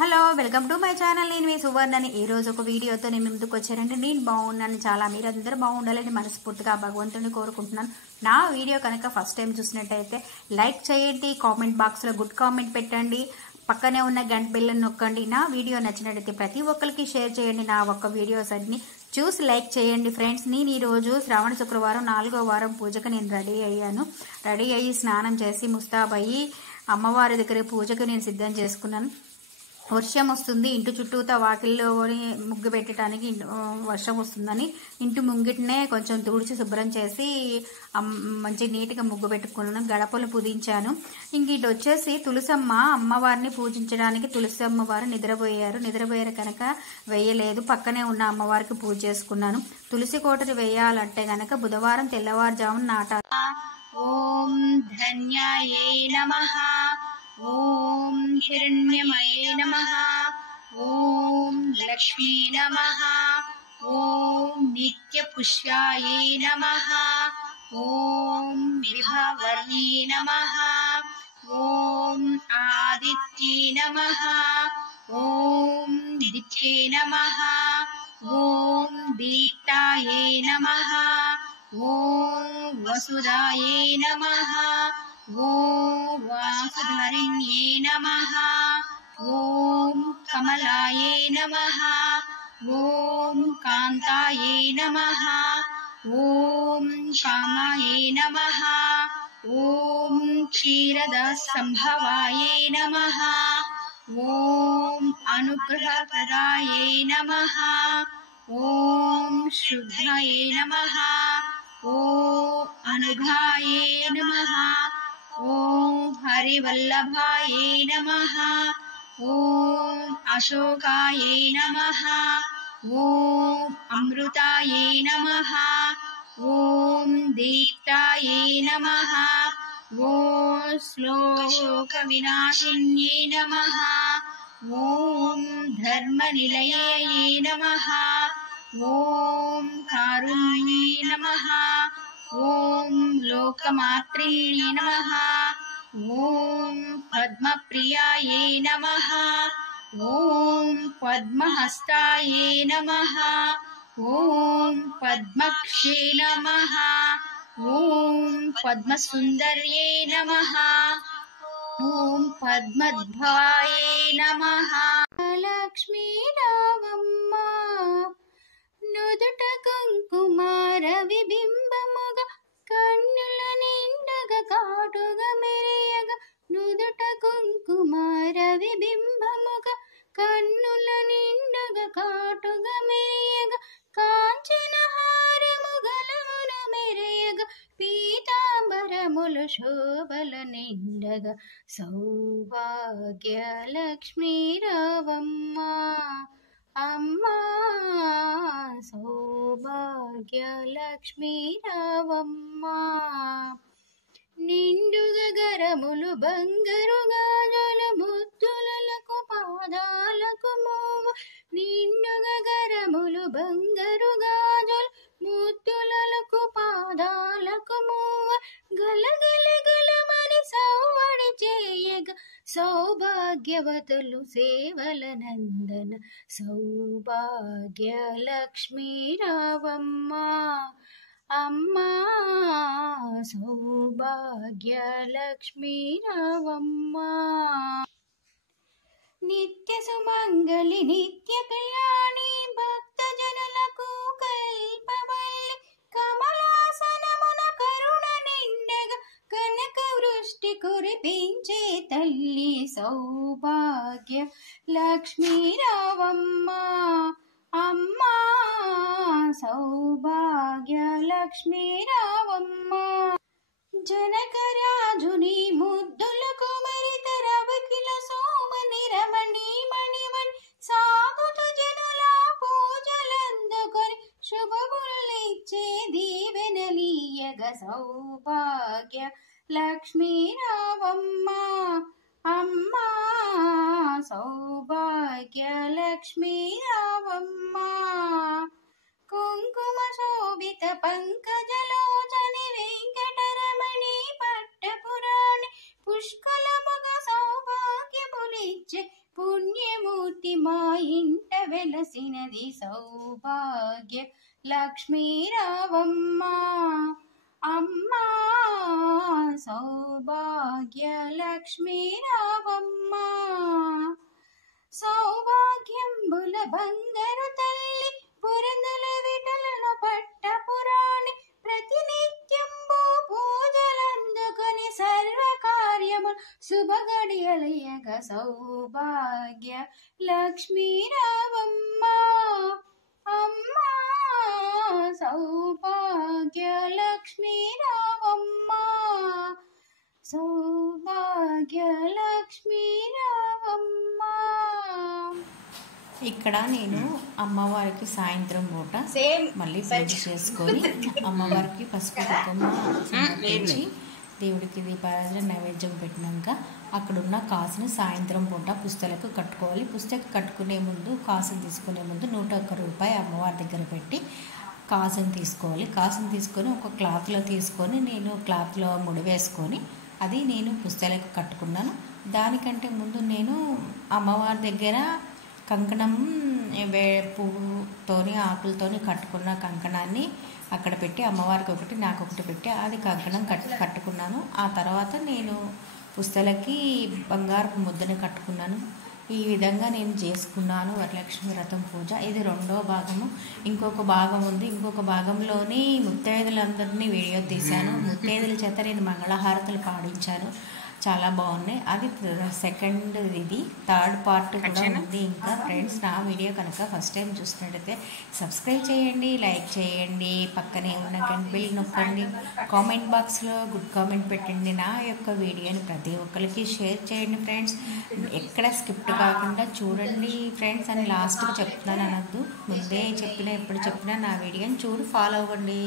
Hello welcome to my channel. నేను మీ సువర్ణని ఈ రోజు ఒక వీడియోతో నేను ముందుకు వచ్చానండి. నేను బాగున్నాను, చాలా మీరందరూ బాగుండాలని మనస్ఫూర్తిగా భగవంతుని కోరుకుంటున్నాను. నా వీడియో కనుక ఫస్ట్ టైం చూసినట్టయితే లైక్ చేయండి, కామెంట్ బాక్స్లో గుడ్ కామెంట్ పెట్టండి, పక్కనే ఉన్న గంట బెల్లను నొక్కండి. నా వీడియో నచ్చినట్టయితే ప్రతి ఒక్కరికి షేర్ చేయండి. నా ఒక్క వీడియోస్ అన్ని చూసి లైక్ చేయండి ఫ్రెండ్స్. నేను ఈరోజు శ్రావణ శుక్రవారం 4వ వారం పూజకు నేను రెడీ అయ్యి స్నానం చేసి ముస్తాబయ్యి అమ్మవారి దగ్గర పూజకు నేను సిద్ధం చేసుకున్నాను. వర్షం వస్తుంది, ఇంటి చుట్టూతా వాకిల్లో ముగ్గు పెట్టడానికి వర్షం వస్తుందని ఇంటి ముంగిటినే కొంచెం తుడిచి శుభ్రం చేసి మంచి నీట్గా ముగ్గు పెట్టుకున్నాను. గడపలు పుదించాను. ఇంక ఇటు వచ్చేసి తులసమ్మ అమ్మవారిని పూజించడానికి తులసమ్మ వారు నిద్రపోయారు కనుక వేయలేదు. పక్కనే ఉన్న అమ్మవారికి పూజ చేసుకున్నాను. తులసి కోటని వేయాలంటే కనుక బుధవారం తెల్లవారుజామున నాటాలి. ఓం ధన్యాయే నమః, ఓం హిరణ్యమయే నమః, ఓం లక్ష్మీ నమః, ఓం నిత్యపుష్యాయే నమః, ఓం విభవర్ణే నమః, ఓం ఆదిత్యే నమః, ఓం దిత్యే నమః, ఓం దీప్తాయే నమః, ఓం వసుదాయే నమః, ఓం వాసుధరిణ్యే నమః, ఓం కమలాయే నమః, ఓం కాంతాయే నమః, ఓం కామాయే నమః, ఓం క్షీరదసంభవాయే నమః, ఓం అనుగ్రహప్రదాయే నమః, ఓం శుద్ధాయే నమః, ఓం అనుఘాయే నమః, ఓం హరివల్లభాయే నమః, ఓం అశోకాయే నమః, ఓం అమృతాయే నమః, ఓం దీప్తాయే నమః, ఓం శ్లోక వినాశిన్యే నమః, ఓం ధర్మనిలయాయే నమః, ఓం కారుణ్యే నమః, ఓం లోకమాత్రిణ్యే నమః, ఓం పద్మప్రియాయే నమః, ఓం పద్మహస్తాయే నమః, ఓం పద్మక్షే నమః, ఓం పద్మసుందర్యే నమః, ఓం పద్మద్భవాయే నమః. లక్ష్మీ రావమ్మ నుదుట కుంకుమార విబింబముగా కన్నుల నిండగా కాటుగా మెరియగా, నుదుట కుంకుమార విబింబముగా కన్నుల నిండగా కాటుగా మెరియగా, కాంచన హారము గలమున మెరియగా, పీతాంబరములు శోభల నిండగా, సౌభాగ్య లక్ష్మీ రావమ్మ అమ్మా, సౌభాగ్య లక్ష్మీ రావమ్మ. నిండుగా గరములు బంగారు గాజుల ముద్దులకు పాదాలకు మూవ, నిండుగా గరములు బంగారు గాజులు ముద్దులకు పాదాలకు మూవ, గలగల గలమని సౌవడి చేయగా, సౌభాగ్యవతులు సేవల నందన, సౌభాగ్య లక్ష్మీ రావమ్మ అమ్మా, సౌభాగ్య లక్ష్మీ రావమ్మ. నిత్య సుమంగళి నిత్య కళ్యాణి భక్తజనులకు కల్పవల్లి, కమలాసనమున కరుణ నిండగా కనక వృష్టి కురిపించే తల్లి, సౌభాగ్య లక్ష్మీ రావమ్మ అమ్మా, సౌభాగ్య లక్ష్మీ రావమ్మ. జనకరాజుని ముద్దులకు మరిత రవకిల సోమని రమణి మణివన్ సాగుతు జనుల పూజలందుకొని శుభములిచ్చే దీవెనలీయగా, సౌభాగ్య లక్ష్మీ రావమ్మ అమ్మా, సౌభాగ్య లక్ష్మీ రావమ్మ. కుంకుమ శోభిత పంకజలోచని వెంకటరమణి పట్టపురాణి పుష్కలముగ సౌభాగ్యములిచ్చే పుణ్యము వెలసినది సౌభాగ్య లక్ష్మీ రావమ్మ అమ్మా సౌభాగ్య లక్ష్మీ రావమ్మ సౌభాగ్యంబుల బంగారు తల్లి పురందల విటలను పట్ట పురాణి ప్రతినిత్యంబు పూజలందుకొని సర్వకార్యము శుభగడియలయగ సౌభాగ్య లక్ష్మీ రావమ్మ అమ్మా సౌభాగ్య లక్ష్మీ రావమ్మ సౌభాగ్య లక్ష్మీ రావమ్మ. ఇక్కడ నేను అమ్మవారికి సాయంత్రం పూట మళ్ళీ పూజ చేసుకొని అమ్మవారికి పసుపు కుంకుమ సమర్పించి దేవుడికి దీపారాధన నైవేద్యం పెట్టినాక అక్కడున్న కాసును సాయంత్రం పూట పుస్తలకు కట్టుకోవాలి. పుస్తక కట్టుకునే ముందు కాసును తీసుకునే ముందు 101 రూపాయి అమ్మవారి దగ్గర పెట్టి కాసును తీసుకోవాలి. కాసును తీసుకొని ఒక క్లాత్లో తీసుకొని నేను క్లాత్లో ముడి వేసుకొని అది నేను పుస్తలకు కట్టుకున్నాను. దానికంటే ముందు నేను అమ్మవారి దగ్గర కంకణం పువ్వుతోని ఆకులతోని కట్టుకున్న కంకణాన్ని అక్కడ పెట్టి అమ్మవారికి ఒకటి నాకు ఒకటి పెట్టి అది కంకణం కట్టుకున్నాను. ఆ తర్వాత నేను పుస్తలకి బంగారు ముద్దను కట్టుకున్నాను. ఈ విధంగా నేను చేసుకున్నాను వరలక్ష్మి వ్రతం పూజ. ఇది 2వ భాగము. ఇంకొక భాగం ఉంది. ఇంకొక భాగంలోని ముత్తైదులందరినీ వీడియో తీశాను. ముత్తైదుల చేత నేను మంగళహారతులు పాడించాను. చాలా బాగున్నాయి. అది సెకండ్, ఇది 3rd పార్ట్ కూడా ఉంది. ఇంకా ఫ్రెండ్స్ నా వీడియో కనుక ఫస్ట్ టైం చూసినట్టయితే సబ్స్క్రైబ్ చేయండి, లైక్ చేయండి, పక్కనే ఉన్న బెల్ నొక్కండి, కామెంట్ బాక్స్లో గుడ్ కామెంట్ పెట్టండి. నా యొక్క వీడియోని ప్రతి ఒక్కరికి షేర్ చేయండి ఫ్రెండ్స్. ఎక్కడ స్కిప్ కాకుండా చూడండి ఫ్రెండ్స్ అని లాస్ట్గా చెప్తున్నాను అనొద్దు. ముందే ఎప్పుడు చెప్పినా నా వీడియోని చూడు, ఫాలో అవ్వండి.